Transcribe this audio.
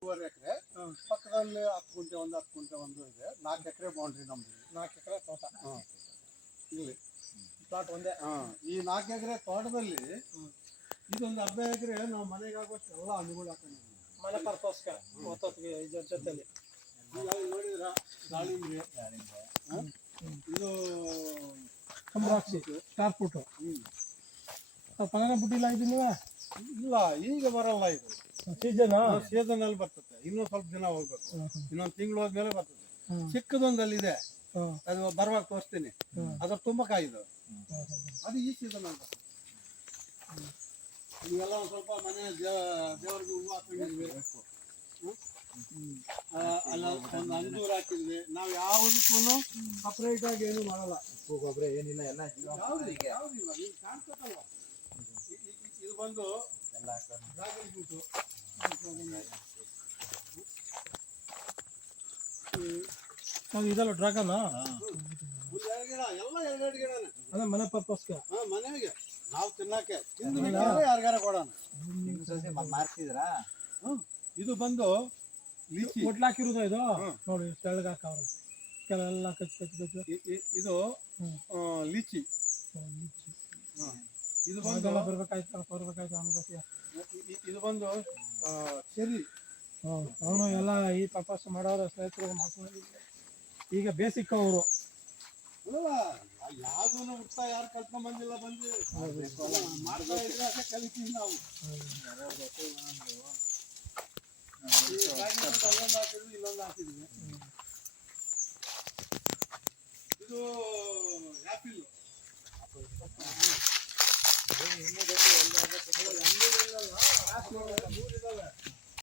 ಎಕರೆ ಪಕ್ಕದಲ್ಲಿ 10 ಗುಂಟೆ ಒಂದು ಇದೆ. 4 ಎಕರೆ ಬೌಂಡ್ರಿ ನಮ್ದು. 4 ಎಕರೆ ತೋಟ ಇಲ್ಲಿ ಪ್ಲಾಟ್ ಒಂದೇ. ಈ 4 ಎಕರೆ ತೋಟದಲ್ಲಿ ಇದೊಂದು ಅರ್ಧ ಎಕರೆ ನಾವು ಮನೆಗೆ ಆಗುವಷ್ಟು ಎಲ್ಲ ಹಣ್ಣುಗಳು ಹಾಕೊಂಡಿದ್ದೀವಿ. ಮನೆ ಪರ್ಪಸ್ಗೆ ಹೊತ್ತೊತ್ತಿಗೆ ಇದ್ರ ಜೊತೆಲಿ ನೋಡಿದ್ರ ದಾಳಿಂಬ್ರಿ, ಇದು ಕಂಬರಾಕ್ಷಿ, ಸ್ಟಾರ್ ಫ್ರೂಟು. ಪನನ ಬುಟ್ಟಿಲ್ಲ ಇದು ನೀವು? ಇಲ್ಲ, ಈಗ ಬರಲ್ಲ. ಇದು ಸೀಸನ್ ಅಲ್ಲಿ ಬರ್ತದೆ. ಇನ್ನೂ ಸ್ವಲ್ಪ ದಿನ ಹೋಗ್ಬೇಕು, ಇನ್ನೊಂದು ತಿಂಗಳು ಹೋದ್ಮೇಲೆ ಬರ್ತದೆ. ಚಿಕ್ಕದೊಂದಲ್ಲಿದೆ, ಅದು ಬರುವಾಗ ತೋರಿಸ್ತೀನಿ. ಅದ್ರ ತುಂಬ ಕಾಯಿದು, ಅದು ಈ ಸೀಸನ್ ಅಲ್ಲಿ ಬರ್ತದೆ. ಇವೆಲ್ಲ ಒಂದು ಸ್ವಲ್ಪ ಮನೆ ದೇವರಿಗೆ ಹೂವು ಹಾಕೊಂಡಿದ್ವಿ, ಅಲ್ಲ ಒಂದು ಅಂಜೂರು ಹಾಕಿದ್ವಿ. ನಾವು ಯಾವುದಕ್ಕೂ ಸಪ್ರೇಟ್ ಆಗಿ ಏನು ಮಾಡಲ್ಲ, ಗೊಬ್ಬರ ಏನಿಲ್ಲ, ಎಲ್ಲ ಕಾಣ್ತದಲ್ಲ. ಇದು ಬಂದು ಡ್ರಾಗನ್ ಫ್ರೂಟು, ಇದಲ್ಲ ಡ್ರಾಗನ್. ಎರಡು ಗಿಡ, ಎಲ್ಲ 2 ಗಿಡನೇ. ಅದೇ ಮನೆ ಪರ್ಪಸ್ಗೆ, ಮನೆಗೆ ನಾವು ತಿನ್ನಕ್ಕೆ, ತಿಂದು ಯಾರಿಗಾರ ಕೊಡೋಣ. ಮಾರ್ತಿದ್ರಾ? ಇದು ಬಂದು ಲೀಚಿ ಒಟ್ಲಾಕಿರೋದು. ಇದು ನೋಡಿ ತೆಳಗ ಹಾಕವ್ರೆ ಕೆಲವೆಲ್ಲ ಕಚ್ಚಿ. ಇದು ಲೀಚಿ. ಇದು ಬಂದು ಬರ್ಬೇಕಾಯ್ತು ಅನ್ಕೋತೀಯ. ಇದು ಬಂದು ಚೆರಿ. ಅವನು ಎಲ್ಲ ಈ ಪರ್ಪಸ್ ಮಾಡೋರು ಸ್ನೇಹಿತರು ಮಾಡ್ಕೊಂಡಿದ್ದೆ. ಈಗ ಬೇಸಿಕ್ ಅವರು ಯಾವ್ದನ್ನು ಹುಡ್ತಾ ಯಾರು ಕಲ್ತ್ಕೊಂಡ್ ಬಂದಿಲ್ಲ. ಮಾಡ್ತಾ ಇದ್ರೆ ಅದೇ ಕಲಿತೀವಿ ನಾವು. ಅಲ್ಲೊಂದು ಹಾಕಿದ್ವಿ, ಇಲ್ಲೊಂದು ಹಾಕಿದ್ವಿ. ಇದು ಆ್ಯಪಿಲ್. ಮೂರಿದಾವೆ.